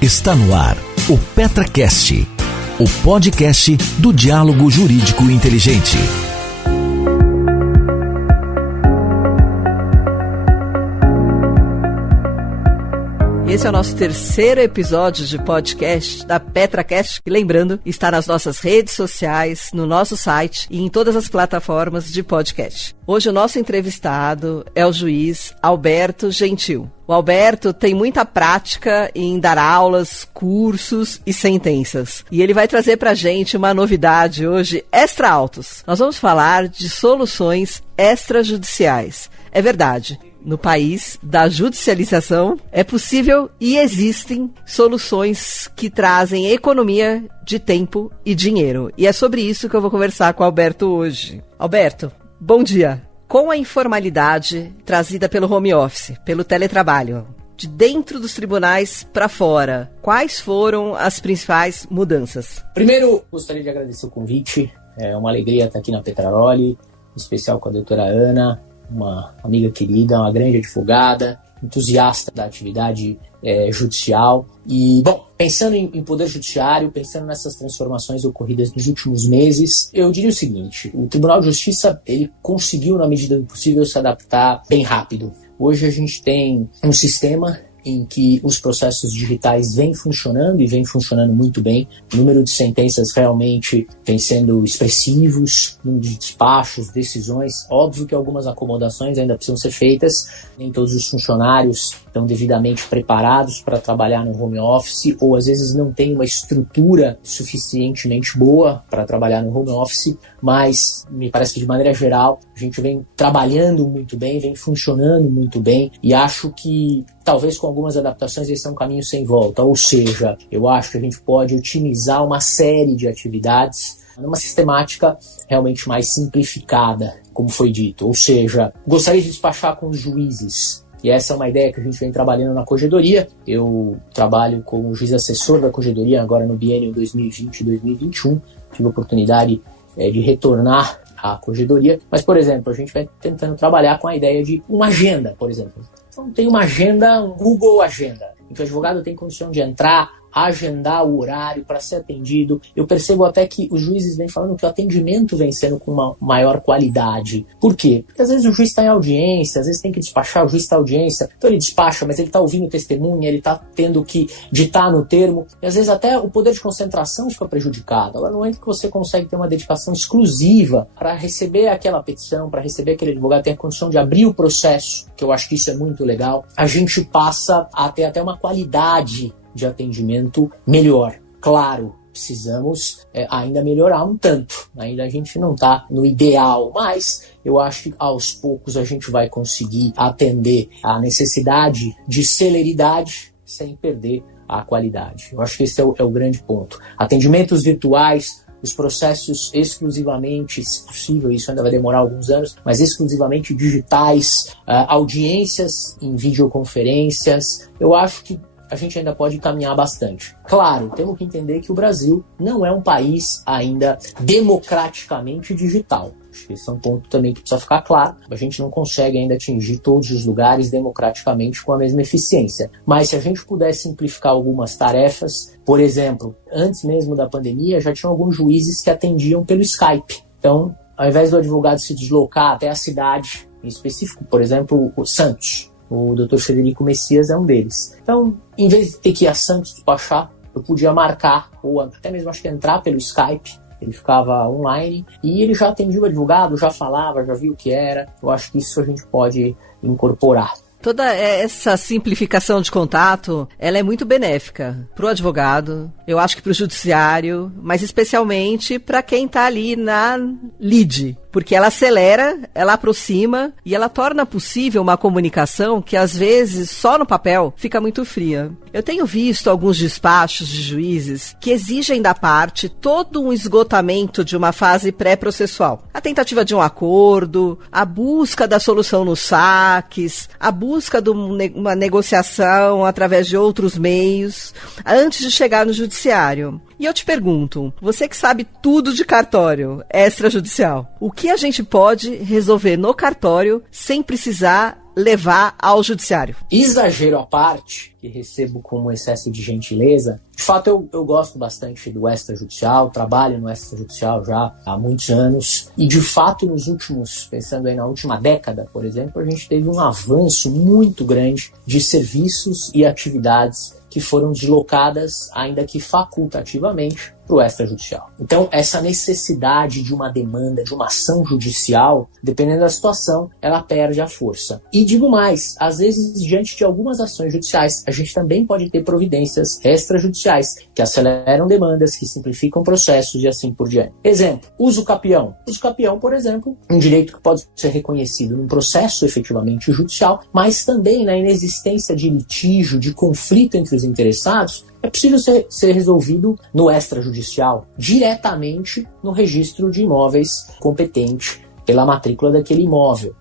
Está no ar o PetraCast, o podcast do diálogo jurídico inteligente. Esse é o nosso terceiro episódio de podcast da PetraCast, que, lembrando, está nas nossas redes sociais, no nosso site e em todas as plataformas de podcast. Hoje o nosso entrevistado é o juiz Alberto Gentil. O Alberto tem muita prática em dar aulas, cursos e sentenças. E ele vai trazer pra gente uma novidade hoje, extra autos. Nós vamos falar de soluções extrajudiciais. É verdade. No país da judicialização, é possível e existem soluções que trazem economia de tempo e dinheiro. E é sobre isso que eu vou conversar com o Alberto hoje. Alberto, bom dia. Com a informalidade trazida pelo home office, pelo teletrabalho, de dentro dos tribunais para fora, quais foram as principais mudanças? Primeiro, gostaria de agradecer o convite. É uma alegria estar aqui na Petraroli, em especial com a doutora Ana, uma amiga querida, uma grande advogada, entusiasta da atividade judicial. E, bom, pensando em poder judiciário, pensando nessas transformações ocorridas nos últimos meses, eu diria o seguinte: o Tribunal de Justiça, ele conseguiu, na medida do possível, se adaptar bem rápido. Hoje a gente tem um sistema em que os processos digitais vêm funcionando e vêm funcionando muito bem. O número de sentenças realmente vem sendo expressivos, número de despachos, decisões. Óbvio que algumas acomodações ainda precisam ser feitas. Nem todos os funcionários estão devidamente preparados para trabalhar no home office, ou às vezes não tem uma estrutura suficientemente boa para trabalhar no home office, mas me parece que de maneira geral a gente vem trabalhando muito bem, vem funcionando muito bem, e acho que talvez com algumas adaptações esse é um caminho sem volta. Ou seja, eu acho que a gente pode otimizar uma série de atividades numa sistemática realmente mais simplificada, como foi dito. Ou seja, gostaria de despachar com os juízes. E essa é uma ideia que a gente vem trabalhando na Corregedoria. Eu trabalho como juiz assessor da Corregedoria agora no biênio 2020-2021. Tive a oportunidade de retornar à Corregedoria. Mas, por exemplo, a gente vai tentando trabalhar com a ideia de uma agenda, por exemplo. Então tem uma agenda, um Google Agenda, em que o advogado tem condição de entrar, agendar o horário para ser atendido. Eu percebo até que os juízes vêm falando que o atendimento vem sendo com uma maior qualidade. Por quê? Porque às vezes o juiz está em audiência, às vezes tem que despachar, o juiz está em audiência, então ele despacha, mas ele está ouvindo testemunha, ele está tendo que ditar no termo, e às vezes até o poder de concentração fica prejudicado. Agora, no momento que você consegue ter uma dedicação exclusiva para receber aquela petição, para receber aquele advogado, ter a condição de abrir o processo, que eu acho que isso é muito legal, a gente passa a ter até uma qualidade de atendimento melhor. Claro, precisamos ainda melhorar um tanto. Ainda a gente não está no ideal, mas eu acho que aos poucos a gente vai conseguir atender a necessidade de celeridade sem perder a qualidade. Eu acho que esse é o grande ponto. Atendimentos virtuais, os processos exclusivamente, se possível, isso ainda vai demorar alguns anos, mas exclusivamente digitais, audiências em videoconferências. Eu acho que a gente ainda pode caminhar bastante. Claro, temos que entender que o Brasil não é um país ainda democraticamente digital. Acho que esse é um ponto também que precisa ficar claro. A gente não consegue ainda atingir todos os lugares democraticamente com a mesma eficiência. Mas se a gente puder simplificar algumas tarefas, por exemplo, antes mesmo da pandemia, já tinham alguns juízes que atendiam pelo Skype. Então, ao invés do advogado se deslocar até a cidade, em específico, por exemplo, o Santos, o Dr. Frederico Messias é um deles. Então, em vez de ter que ir a Santos despachar, eu podia marcar, ou até mesmo acho que entrar pelo Skype. Ele ficava online e ele já atendia o advogado, já falava, já via o que era. Eu acho que isso a gente pode incorporar. Toda essa simplificação de contato, ela é muito benéfica para o advogado, eu acho que para o judiciário, mas especialmente para quem está ali na lide, porque ela acelera, ela aproxima e ela torna possível uma comunicação que às vezes só no papel fica muito fria. Eu tenho visto alguns despachos de juízes que exigem da parte todo um esgotamento de uma fase pré-processual. A tentativa de um acordo, a busca da solução nos saques, a busca de uma negociação através de outros meios, antes de chegar no judiciário. E eu te pergunto, você que sabe tudo de cartório extrajudicial, o que a gente pode resolver no cartório sem precisar levar ao judiciário? Exagero à parte, que recebo como excesso de gentileza, de fato eu gosto bastante do extrajudicial, trabalho no extrajudicial já há muitos anos, e de fato nos últimos, pensando aí na última década, por exemplo, a gente teve um avanço muito grande de serviços e atividades que foram deslocadas, ainda que facultativamente, para o extrajudicial. Então, essa necessidade de uma demanda, de uma ação judicial, dependendo da situação, ela perde a força. E digo mais, às vezes, diante de algumas ações judiciais, a gente também pode ter providências extrajudiciais, que aceleram demandas, que simplificam processos e assim por diante. Exemplo, uso capião. Uso capião, por exemplo, um direito que pode ser reconhecido num processo efetivamente judicial, mas também na inexistência de litígio, de conflito entre os interessados, é possível ser resolvido no extrajudicial, diretamente no registro de imóveis competente pela matrícula daquele imóvel.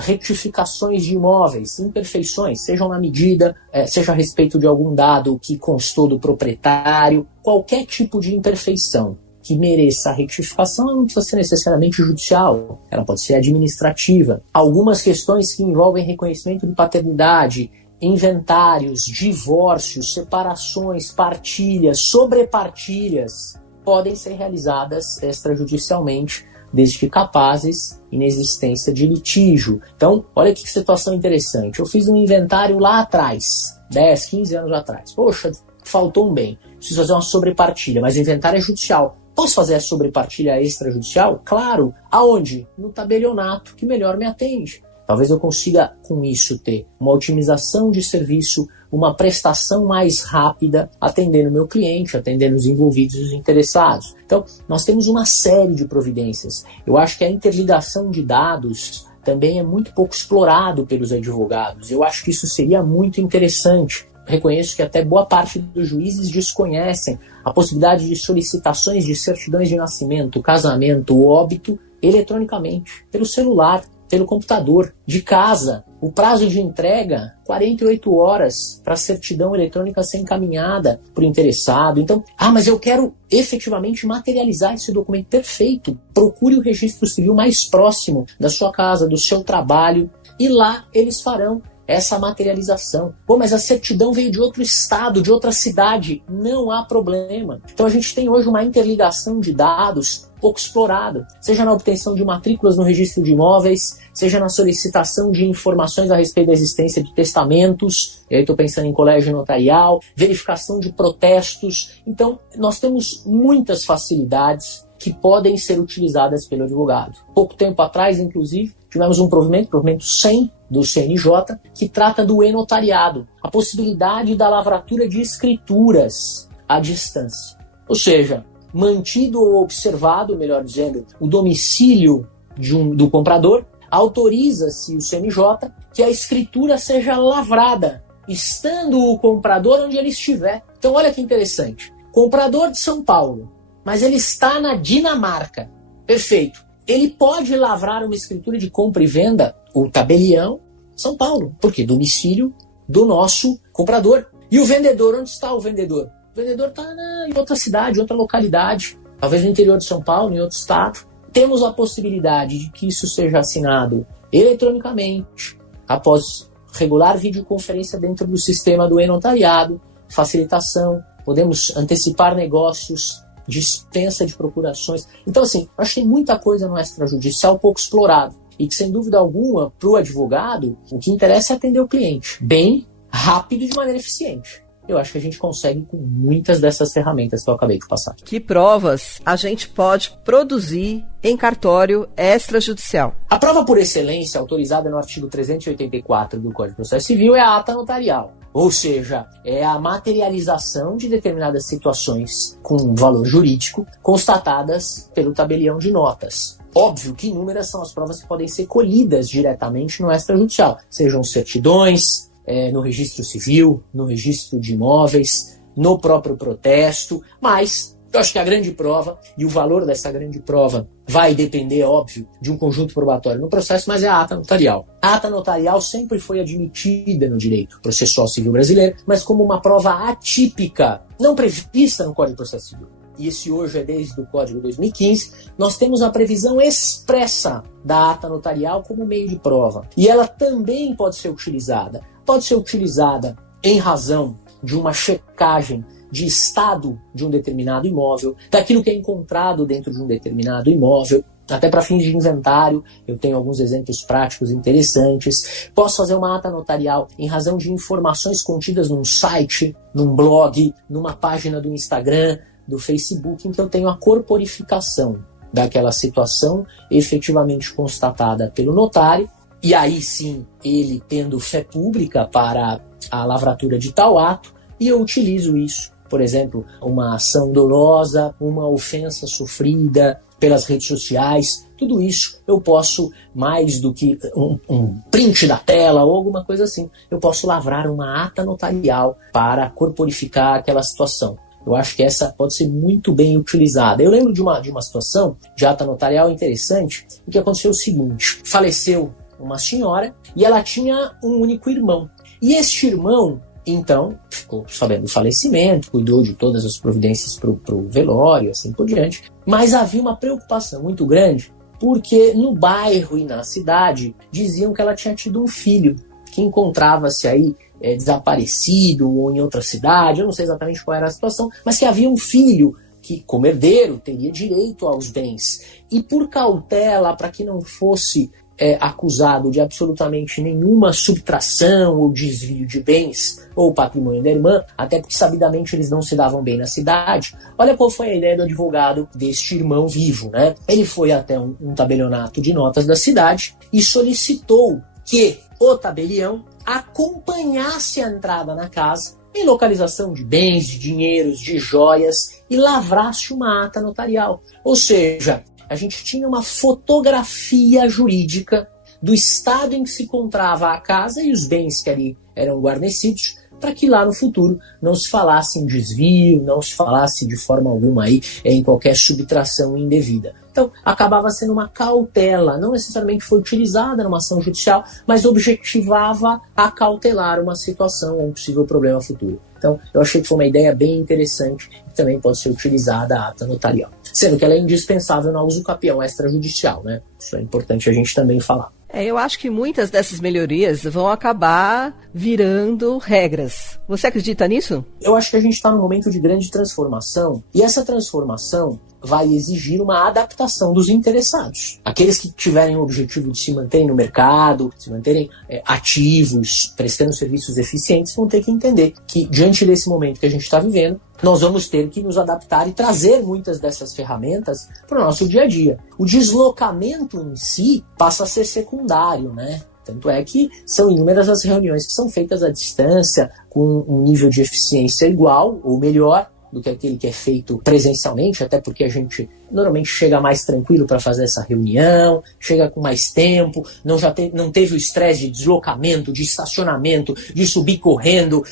Retificações de imóveis, imperfeições, sejam na medida, seja a respeito de algum dado que constou do proprietário, qualquer tipo de imperfeição que mereça a retificação, ela não precisa ser necessariamente judicial, ela pode ser administrativa. Algumas questões que envolvem reconhecimento de paternidade, inventários, divórcios, separações, partilhas, sobrepartilhas, podem ser realizadas extrajudicialmente, desde que capazes, inexistência de litígio. Então, olha que situação interessante. Eu fiz um inventário lá atrás, 10, 15 anos atrás. Poxa, faltou um bem. Preciso fazer uma sobrepartilha, mas o inventário é judicial. Posso fazer a sobrepartilha extrajudicial? Claro. Aonde? No tabelionato, que melhor me atende. Talvez eu consiga, com isso, ter uma otimização de serviço, uma prestação mais rápida, atendendo o meu cliente, atendendo os envolvidos e os interessados. Então, nós temos uma série de providências. Eu acho que a interligação de dados também é muito pouco explorado pelos advogados. Eu acho que isso seria muito interessante. Reconheço que até boa parte dos juízes desconhecem a possibilidade de solicitações de certidões de nascimento, casamento ou óbito eletronicamente, pelo celular, pelo computador, de casa. O prazo de entrega, 48 horas para a certidão eletrônica ser encaminhada para o interessado. Então, mas eu quero efetivamente materializar esse documento perfeito. Procure o registro civil mais próximo da sua casa, do seu trabalho, e lá eles farão essa materialização. Mas a certidão veio de outro estado, de outra cidade. Não há problema. Então a gente tem hoje uma interligação de dados pouco explorada, seja na obtenção de matrículas no registro de imóveis, seja na solicitação de informações a respeito da existência de testamentos, e aí estou pensando em colégio notarial, verificação de protestos. Então, nós temos muitas facilidades que podem ser utilizadas pelo advogado. Pouco tempo atrás, inclusive, tivemos um provimento 100 do CNJ, que trata do e-notariado, a possibilidade da lavratura de escrituras à distância. Ou seja, mantido ou observado, melhor dizendo, o domicílio do comprador, autoriza-se o CNJ que a escritura seja lavrada, estando o comprador onde ele estiver. Então, olha que interessante. Comprador de São Paulo, mas ele está na Dinamarca. Perfeito. Ele pode lavrar uma escritura de compra e venda, o tabelião, São Paulo. Por quê? Domicílio do nosso comprador. E o vendedor, onde está o vendedor? O vendedor está em outra cidade, outra localidade, talvez no interior de São Paulo, em outro estado. Temos a possibilidade de que isso seja assinado eletronicamente, após regular videoconferência dentro do sistema do e-notariado, facilitação, podemos antecipar negócios, dispensa de procurações. Então, assim, eu acho que tem muita coisa no extrajudicial pouco explorado e que, sem dúvida alguma, para o advogado, o que interessa é atender o cliente bem, rápido e de maneira eficiente. Eu acho que a gente consegue com muitas dessas ferramentas que eu acabei de passar. Que provas a gente pode produzir em cartório extrajudicial? A prova por excelência, autorizada no artigo 384 do Código de Processo Civil, é a ata notarial. Ou seja, é a materialização de determinadas situações com valor jurídico constatadas pelo tabelião de notas. Óbvio que inúmeras são as provas que podem ser colhidas diretamente no extrajudicial, sejam certidões, no registro civil, no registro de imóveis, no próprio protesto, mas eu acho que a grande prova, e o valor dessa grande prova vai depender, óbvio, de um conjunto probatório no processo, mas é a ata notarial. A ata notarial sempre foi admitida no direito processual civil brasileiro, mas como uma prova atípica, não prevista no Código de Processo Civil. e esse hoje é desde o Código 2015, nós temos a previsão expressa da ata notarial como meio de prova. E ela também pode ser utilizada. Pode ser utilizada em razão de uma checagem de estado de um determinado imóvel, daquilo que é encontrado dentro de um determinado imóvel, até para fins de inventário. Eu tenho alguns exemplos práticos interessantes. Posso fazer uma ata notarial em razão de informações contidas num site, num blog, numa página do Instagram, do Facebook. Então eu tenho a corporificação daquela situação efetivamente constatada pelo notário, e aí sim ele tendo fé pública para a lavratura de tal ato, e eu utilizo isso, por exemplo, uma ação dolosa, uma ofensa sofrida pelas redes sociais. Tudo isso eu posso, mais do que um print da tela ou alguma coisa assim, eu posso lavrar uma ata notarial para corporificar aquela situação. Eu acho que essa pode ser muito bem utilizada. Eu lembro de uma situação de ata notarial interessante, em que aconteceu o seguinte: faleceu uma senhora e ela tinha um único irmão. E este irmão, então, ficou sabendo do falecimento, cuidou de todas as providências para o velório, assim por diante. Mas havia uma preocupação muito grande, porque no bairro e na cidade diziam que ela tinha tido um filho que encontrava-se aí desaparecido ou em outra cidade. Eu não sei exatamente qual era a situação, mas que havia um filho que, como herdeiro, teria direito aos bens. E por cautela, para que não fosse acusado de absolutamente nenhuma subtração ou desvio de bens ou patrimônio da irmã, até porque sabidamente eles não se davam bem na cidade, olha qual foi a ideia do advogado deste irmão vivo, né? Ele foi até um tabelionato de notas da cidade e solicitou que o tabelião acompanhasse a entrada na casa em localização de bens, de dinheiros, de joias, e lavrasse uma ata notarial. Ou seja, a gente tinha uma fotografia jurídica do estado em que se encontrava a casa e os bens que ali eram guarnecidos, para que lá no futuro não se falasse em desvio, não se falasse de forma alguma aí em qualquer subtração indevida. Então, acabava sendo uma cautela, não necessariamente foi utilizada numa ação judicial, mas objetivava acautelar uma situação ou um possível problema futuro. Então, eu achei que foi uma ideia bem interessante e também pode ser utilizada a ata notarial. Sendo que ela é indispensável no uso capião extrajudicial, né? Isso é importante a gente também falar. Eu acho que muitas dessas melhorias vão acabar virando regras. Você acredita nisso? Eu acho que a gente está num momento de grande transformação, e essa transformação vai exigir uma adaptação dos interessados. Aqueles que tiverem o objetivo de se manterem no mercado, se manterem ativos, prestando serviços eficientes, vão ter que entender que, diante desse momento que a gente está vivendo, nós vamos ter que nos adaptar e trazer muitas dessas ferramentas para o nosso dia a dia. O deslocamento em si passa a ser secundário, né? Tanto é que são inúmeras as reuniões que são feitas à distância, com um nível de eficiência igual ou melhor do que aquele que é feito presencialmente, até porque a gente normalmente chega mais tranquilo para fazer essa reunião, chega com mais tempo, não teve o estresse de deslocamento, de estacionamento, de subir correndo.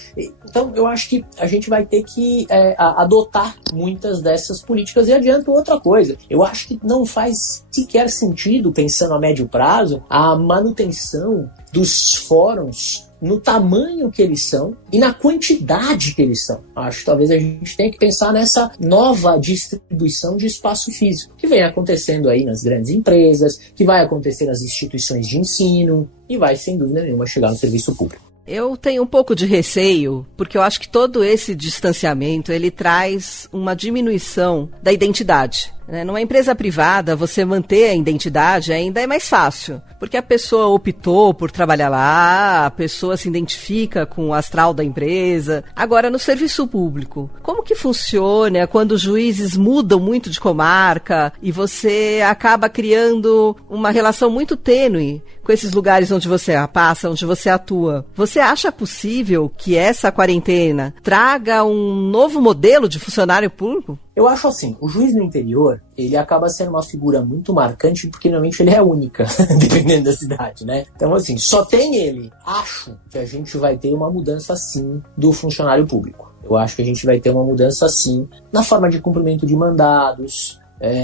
Então eu acho que a gente vai ter que adotar muitas dessas políticas. E adianto outra coisa, eu acho que não faz sequer sentido, pensando a médio prazo, a manutenção dos fóruns no tamanho que eles são e na quantidade que eles são. Acho que talvez a gente tenha que pensar nessa nova distribuição de espaço físico, que vem acontecendo aí nas grandes empresas, que vai acontecer nas instituições de ensino e vai, sem dúvida nenhuma, chegar no serviço público. Eu tenho um pouco de receio, porque eu acho que todo esse distanciamento, ele traz uma diminuição da identidade. Numa empresa privada, você manter a identidade ainda é mais fácil, porque a pessoa optou por trabalhar lá, a pessoa se identifica com o astral da empresa. Agora, no serviço público, como que funciona quando os juízes mudam muito de comarca e você acaba criando uma relação muito tênue com esses lugares onde você passa, onde você atua? Você acha possível que essa quarentena traga um novo modelo de funcionário público? Eu acho assim, o juiz no interior, ele acaba sendo uma figura muito marcante porque normalmente ele é única, dependendo da cidade, né? Então assim, só tem ele. Acho que a gente vai ter uma mudança sim do funcionário público. Eu acho que a gente vai ter uma mudança sim na forma de cumprimento de mandados,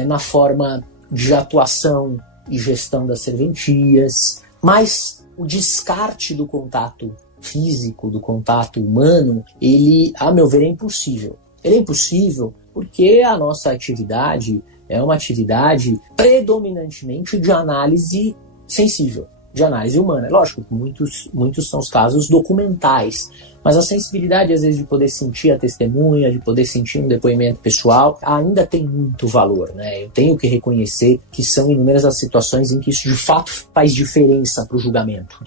na forma de atuação e gestão das serventias, mas o descarte do contato físico, do contato humano, ele, a meu ver, é impossível. Ele é impossível porque a nossa atividade é uma atividade predominantemente de análise sensível, de análise humana. Lógico, muitos são os casos documentais, mas a sensibilidade, às vezes, de poder sentir a testemunha, de poder sentir um depoimento pessoal, ainda tem muito valor, né? Eu tenho que reconhecer que são inúmeras as situações em que isso, de fato, faz diferença para o julgamento.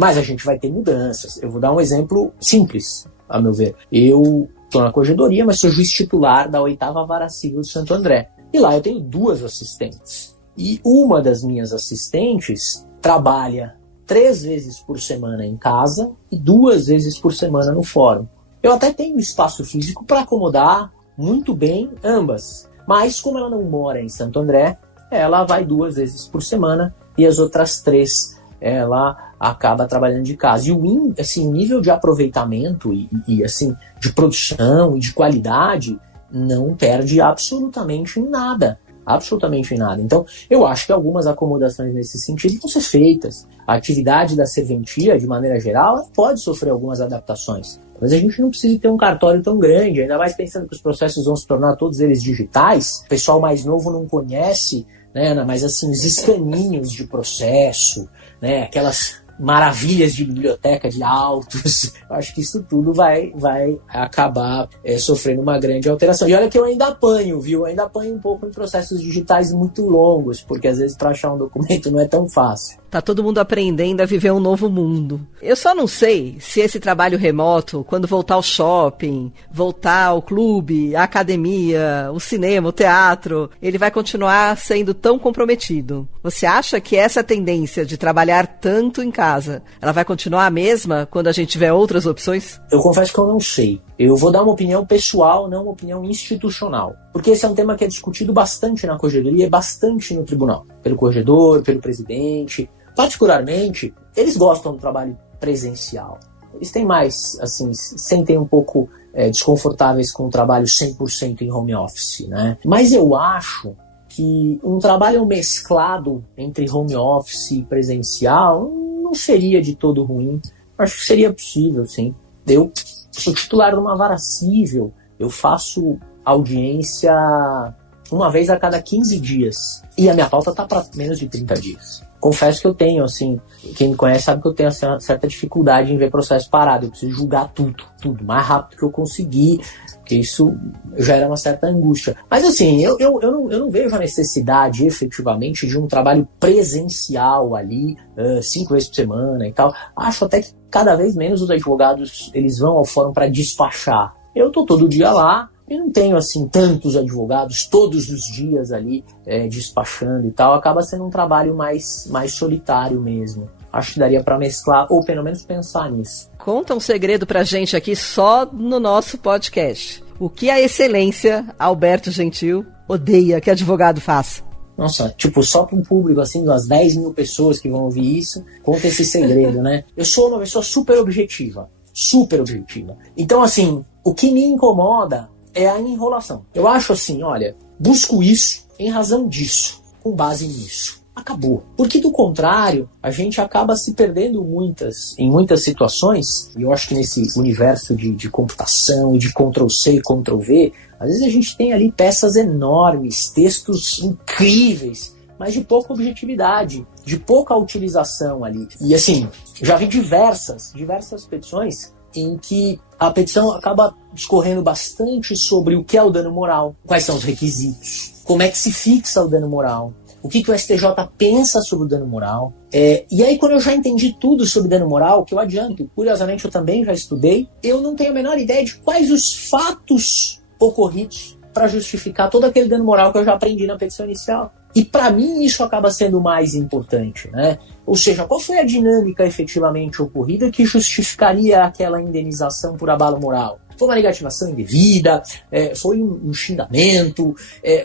Mas a gente vai ter mudanças. Eu vou dar um exemplo simples, a meu ver. Eu estou na corregedoria, mas sou juiz titular da 8ª Vara Civil de Santo André. E lá eu tenho 2 assistentes. E uma das minhas assistentes trabalha 3 vezes por semana em casa e 2 vezes por semana no fórum. Eu até tenho espaço físico para acomodar muito bem ambas. Mas como ela não mora em Santo André, ela vai 2 vezes por semana e as outras 3 ela acaba trabalhando de casa. E o nível de aproveitamento e assim, de produção e de qualidade não perde absolutamente em nada. Absolutamente em nada. Então, eu acho que algumas acomodações nesse sentido vão ser feitas. A atividade da serventia, de maneira geral, ela pode sofrer algumas adaptações. Mas a gente não precisa ter um cartório tão grande, ainda mais pensando que os processos vão se tornar todos eles digitais. O pessoal mais novo não conhece, né, mas assim, os escaninhos de processo, né, aquelas maravilhas de biblioteca de autos. Eu acho que isso tudo vai acabar sofrendo uma grande alteração. E olha que eu ainda apanho, viu? Eu ainda apanho um pouco em processos digitais muito longos, porque às vezes para achar um documento não é tão fácil. Tá todo mundo aprendendo a viver um novo mundo. Eu só não sei se esse trabalho remoto, quando voltar ao shopping, voltar ao clube, à academia, o cinema, o teatro, ele vai continuar sendo tão comprometido. Você acha que essa tendência de trabalhar tanto em casa, ela vai continuar a mesma quando a gente tiver outras opções? Eu confesso que eu não sei. Eu vou dar uma opinião pessoal, não uma opinião institucional. Porque esse é um tema que é discutido bastante na corregedoria e bastante no tribunal. Pelo corregedor, pelo presidente. Particularmente, eles gostam do trabalho presencial. Eles têm mais, assim, sentem um pouco desconfortáveis com o trabalho 100% em home office, né? Mas eu acho que um trabalho mesclado entre home office e presencial não seria de todo ruim. Acho que seria possível, sim. Eu sou titular de uma vara civil, eu faço audiência uma vez a cada 15 dias. E a minha pauta está para menos de 30 dias. Confesso que eu tenho, assim, quem me conhece sabe que eu tenho assim, uma certa dificuldade em ver processo parado. Eu preciso julgar tudo, mais rápido que eu conseguir, porque isso gera uma certa angústia. Mas assim, eu não vejo a necessidade, efetivamente, de um trabalho presencial ali, 5 vezes por semana e tal. Acho até que cada vez menos os advogados, eles vão ao fórum para despachar. Eu tô todo dia lá, e não tenho, assim, tantos advogados todos os dias ali despachando e tal. Acaba sendo um trabalho mais solitário mesmo. Acho que daria para mesclar, ou pelo menos pensar nisso. Conta um segredo pra gente aqui só no nosso podcast. O que a excelência Alberto Gentil odeia que advogado faça? Nossa, tipo, só para um público, assim, umas 10 mil pessoas que vão ouvir isso, conta esse segredo, né? Eu sou uma pessoa super objetiva. Então, assim, o que me incomoda é a enrolação. Eu acho assim, olha, busco isso em razão disso, com base nisso. Acabou. Porque do contrário, a gente acaba se perdendo em muitas situações, e eu acho que nesse universo de computação e de Ctrl-C e Ctrl-V, às vezes a gente tem ali peças enormes, textos incríveis, mas de pouca objetividade, de pouca utilização ali. E assim, já vi diversas petições em que a petição acaba discorrendo bastante sobre o que é o dano moral, quais são os requisitos, como é que se fixa o dano moral, o que o STJ pensa sobre o dano moral. E aí, quando eu já entendi tudo sobre dano moral, que eu adianto, curiosamente eu também já estudei, eu não tenho a menor ideia de quais os fatos ocorridos para justificar todo aquele dano moral que eu já aprendi na petição inicial. E para mim isso acaba sendo mais importante, né? Ou seja, qual foi a dinâmica efetivamente ocorrida que justificaria aquela indenização por abalo moral? Foi uma negativação indevida? Foi um xingamento?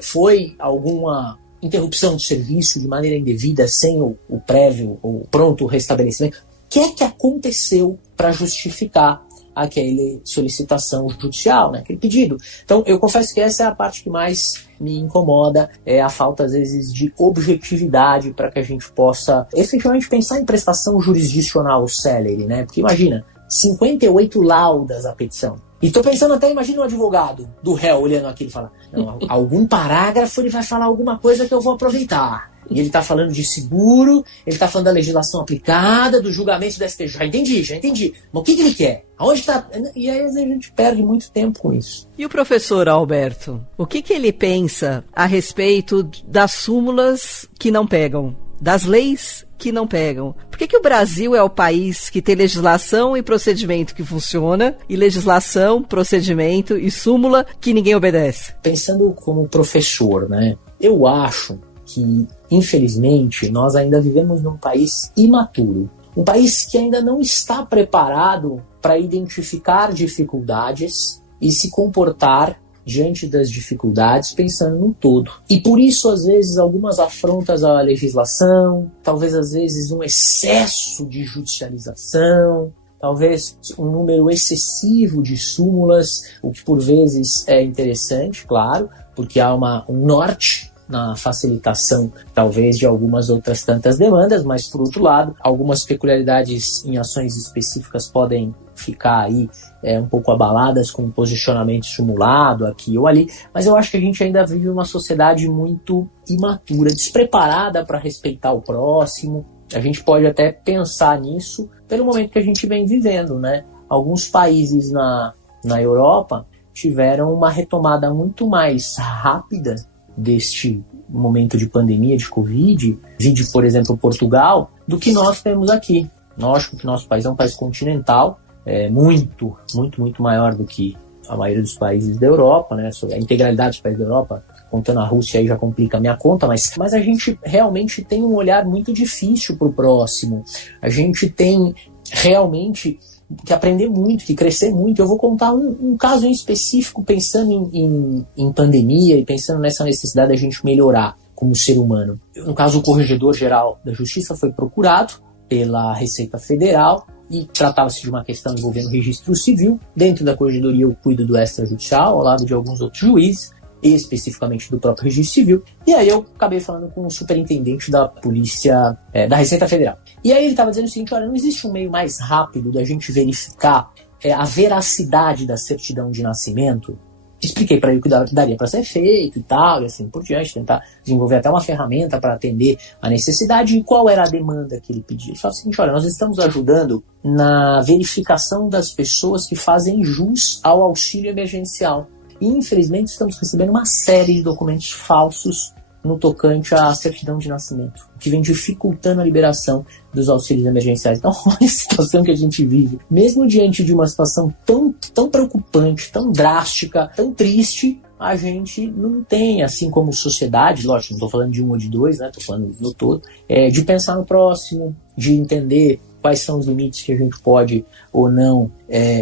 Foi alguma interrupção de serviço de maneira indevida sem o prévio ou pronto restabelecimento? O que é que aconteceu para justificar aquela solicitação judicial, né, aquele pedido? Então, eu confesso que essa é a parte que mais me incomoda, é a falta, às vezes, de objetividade para que a gente possa efetivamente pensar em prestação jurisdicional célere, né? Porque imagina, 58 laudas a petição. E tô pensando até, imagina um advogado do réu olhando aquilo e falar, não, algum parágrafo ele vai falar alguma coisa que eu vou aproveitar. E ele tá falando de seguro, ele tá falando da legislação aplicada, do julgamento do STJ. Já entendi. Mas o que ele quer? Aonde tá? E aí a gente perde muito tempo com isso. E o professor Alberto, o que ele pensa a respeito das súmulas que não pegam? Das leis que não pegam. Por que o Brasil é o país que tem legislação e procedimento que funciona, e legislação, procedimento e súmula que ninguém obedece? Pensando como professor, né? Eu acho que, infelizmente, nós ainda vivemos num país imaturo. Um país que ainda não está preparado para identificar dificuldades e se comportar diante das dificuldades, pensando no todo. E por isso, às vezes, algumas afrontas à legislação, talvez, às vezes, um excesso de judicialização, talvez um número excessivo de súmulas, o que por vezes é interessante, claro, porque há um norte na facilitação, talvez, de algumas outras tantas demandas, mas, por outro lado, algumas peculiaridades em ações específicas podem ficar aí um pouco abaladas com um posicionamento simulado aqui ou ali, mas eu acho que a gente ainda vive uma sociedade muito imatura, despreparada para respeitar o próximo. A gente pode até pensar nisso pelo momento que a gente vem vivendo, né? Alguns países na Europa tiveram uma retomada muito mais rápida deste momento de pandemia, de Covid, vide, por exemplo, Portugal, do que nós temos aqui. Lógico que nosso país é um país continental, muito maior do que a maioria dos países da Europa, né? A integralidade dos países da Europa, contando a Rússia aí já complica a minha conta, mas a gente realmente tem um olhar muito difícil para o próximo. A gente tem realmente que aprender muito, que crescer muito. Eu vou contar um caso em específico, pensando em pandemia e pensando nessa necessidade da gente melhorar como ser humano. No caso, o Corregedor-Geral da Justiça foi procurado pela Receita Federal e tratava-se de uma questão envolvendo o registro civil. Dentro da Corregedoria eu cuido do extrajudicial, ao lado de alguns outros juízes, especificamente do próprio registro civil. E aí eu acabei falando com o superintendente da Polícia, da Receita Federal. E aí ele estava dizendo o seguinte: olha, não existe um meio mais rápido da gente verificar a veracidade da certidão de nascimento? Expliquei para ele o que daria para ser feito e tal, e assim por diante, tentar desenvolver até uma ferramenta para atender a necessidade. E qual era a demanda que ele pedia? Ele falou o seguinte: olha, nós estamos ajudando na verificação das pessoas que fazem jus ao auxílio emergencial. E, infelizmente, estamos recebendo uma série de documentos falsos no tocante à certidão de nascimento, que vem dificultando a liberação dos auxílios emergenciais. Então, olha a situação que a gente vive. Mesmo diante de uma situação tão preocupante, tão drástica, tão triste, a gente não tem, assim como sociedade, lógico, não estou falando de um ou de dois, né? Estou falando no todo, de pensar no próximo, de entender quais são os limites que a gente pode ou não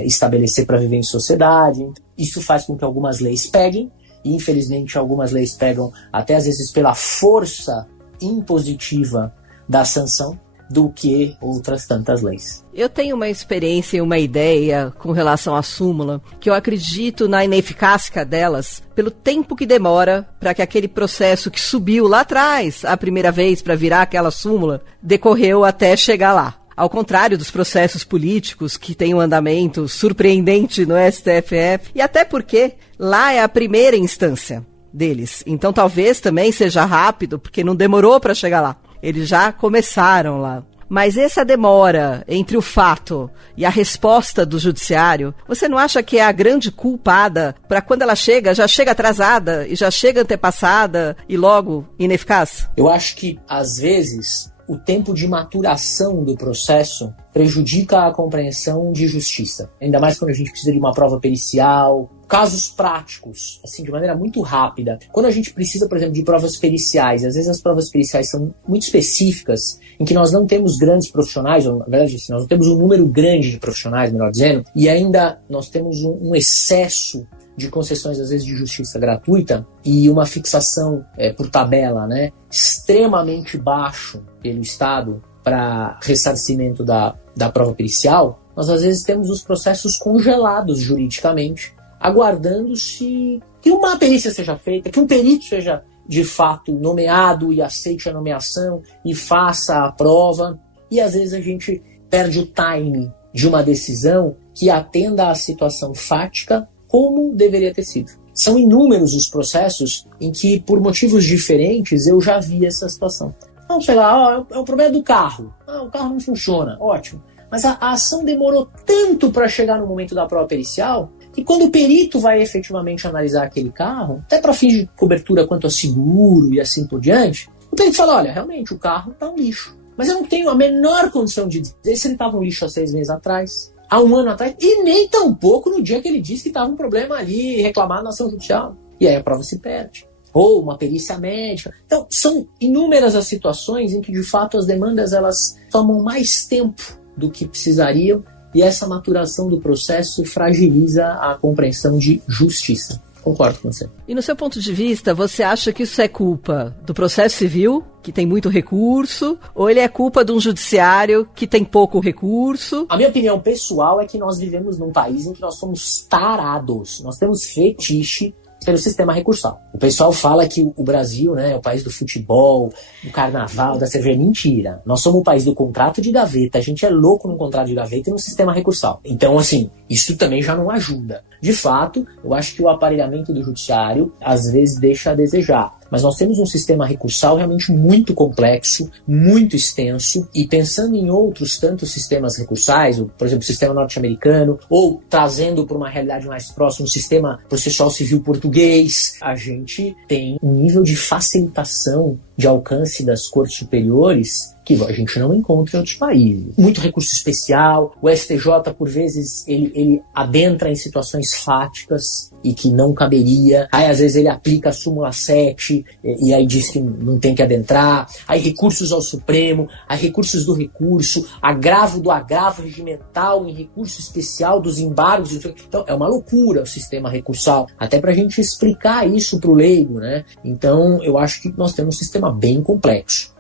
estabelecer para viver em sociedade. Isso faz com que algumas leis peguem, e infelizmente algumas leis pegam até às vezes pela força impositiva da sanção do que outras tantas leis. Eu tenho uma experiência e uma ideia com relação à súmula, que eu acredito na ineficácia delas pelo tempo que demora para que aquele processo que subiu lá atrás, a primeira vez para virar aquela súmula, decorreu até chegar lá. Ao contrário dos processos políticos que têm um andamento surpreendente no STF, e até porque lá é a primeira instância deles. Então talvez também seja rápido, porque não demorou para chegar lá. Eles já começaram lá. Mas essa demora entre o fato e a resposta do judiciário, você não acha que é a grande culpada para quando ela chega, já chega atrasada e já chega antepassada e logo ineficaz? Eu acho que, às vezes, o tempo de maturação do processo prejudica a compreensão de justiça. Ainda mais quando a gente precisa de uma prova pericial, casos práticos, assim, de maneira muito rápida. Quando a gente precisa, por exemplo, de provas periciais, às vezes as provas periciais são muito específicas, em que nós não temos grandes profissionais, ou na verdade, nós não temos um número grande de profissionais, melhor dizendo, e ainda nós temos um excesso de concessões, às vezes, de justiça gratuita e uma fixação por tabela, né, extremamente baixo pelo Estado para ressarcimento da prova pericial. Nós, às vezes, temos os processos congelados juridicamente, aguardando-se que uma perícia seja feita, que um perito seja, de fato, nomeado e aceite a nomeação e faça a prova. E, às vezes, a gente perde o time de uma decisão que atenda à situação fática como deveria ter sido. São inúmeros os processos em que, por motivos diferentes, eu já vi essa situação. Não, sei lá, é o problema do carro. O carro não funciona, ótimo. Mas a ação demorou tanto para chegar no momento da prova pericial que quando o perito vai efetivamente analisar aquele carro, até para fins de cobertura quanto a seguro e assim por diante, o perito fala, olha, realmente o carro está um lixo. Mas eu não tenho a menor condição de dizer se ele estava um lixo há 6 meses atrás, há 1 ano atrás, e nem tampouco no dia que ele disse que estava um problema ali reclamado na ação judicial. E aí a prova se perde. Ou uma perícia médica. Então, são inúmeras as situações em que, de fato, as demandas elas tomam mais tempo do que precisariam e essa maturação do processo fragiliza a compreensão de justiça. Concordo com você. E no seu ponto de vista, você acha que isso é culpa do processo civil, que tem muito recurso, ou ele é culpa de um judiciário que tem pouco recurso? A minha opinião pessoal é que nós vivemos num país em que nós somos tarados. Nós temos fetiche pelo sistema recursal. O pessoal fala que o Brasil, né, é o país do futebol, do carnaval, da cerveja. Mentira. Nós somos o país do contrato de gaveta. A gente é louco num contrato de gaveta e num sistema recursal. Então, assim, isso também já não ajuda. De fato, eu acho que o aparelhamento do judiciário às vezes deixa a desejar. Mas nós temos um sistema recursal realmente muito complexo, muito extenso, e pensando em outros tantos sistemas recursais, por exemplo, o sistema norte-americano, ou trazendo para uma realidade mais próxima o sistema processual civil português, a gente tem um nível de facilitação de alcance das cortes superiores que a gente não encontra em outros países. Muito recurso especial, o STJ, por vezes, ele adentra em situações fáticas e que não caberia. Aí, às vezes, ele aplica a súmula 7 e aí diz que não tem que adentrar. Aí, recursos ao Supremo, aí recursos do recurso, agravo do agravo regimental em recurso especial dos embargos. Então, é uma loucura o sistema recursal, até para a gente explicar isso para o leigo, né? Então, eu acho que nós temos um sistema bem complexo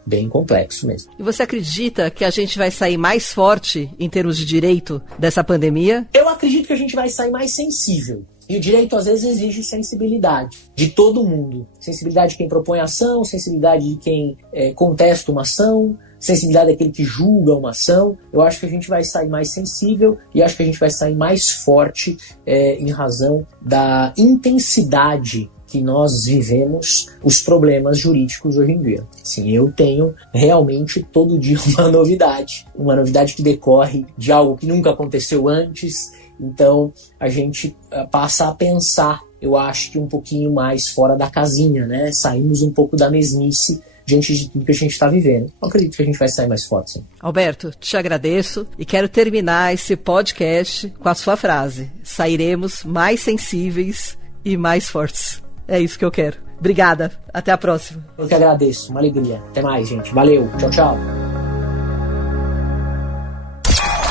mesmo. E você acredita que a gente vai sair mais forte em termos de direito dessa pandemia? Eu acredito que a gente vai sair mais sensível. E o direito, às vezes, exige sensibilidade de todo mundo. Sensibilidade de quem propõe ação, sensibilidade de quem contesta uma ação, sensibilidade daquele que julga uma ação. Eu acho que a gente vai sair mais sensível e acho que a gente vai sair mais forte em razão da intensidade que nós vivemos os problemas jurídicos hoje em dia. Sim, eu tenho realmente todo dia uma novidade que decorre de algo que nunca aconteceu antes. Então a gente passa a pensar, eu acho que um pouquinho mais fora da casinha, né? Saímos um pouco da mesmice diante de tudo que a gente está vivendo. Eu acredito que a gente vai sair mais forte, sim. Alberto, te agradeço e quero terminar esse podcast com a sua frase: sairemos mais sensíveis e mais fortes. É isso que eu quero. Obrigada. Até a próxima. Eu que agradeço. Uma alegria. Até mais, gente. Valeu. Tchau, tchau.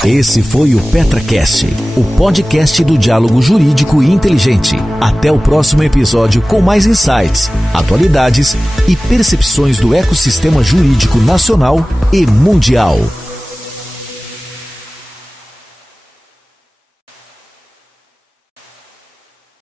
Esse foi o PetraCast, o podcast do diálogo jurídico e inteligente. Até o próximo episódio com mais insights, atualidades e percepções do ecossistema jurídico nacional e mundial.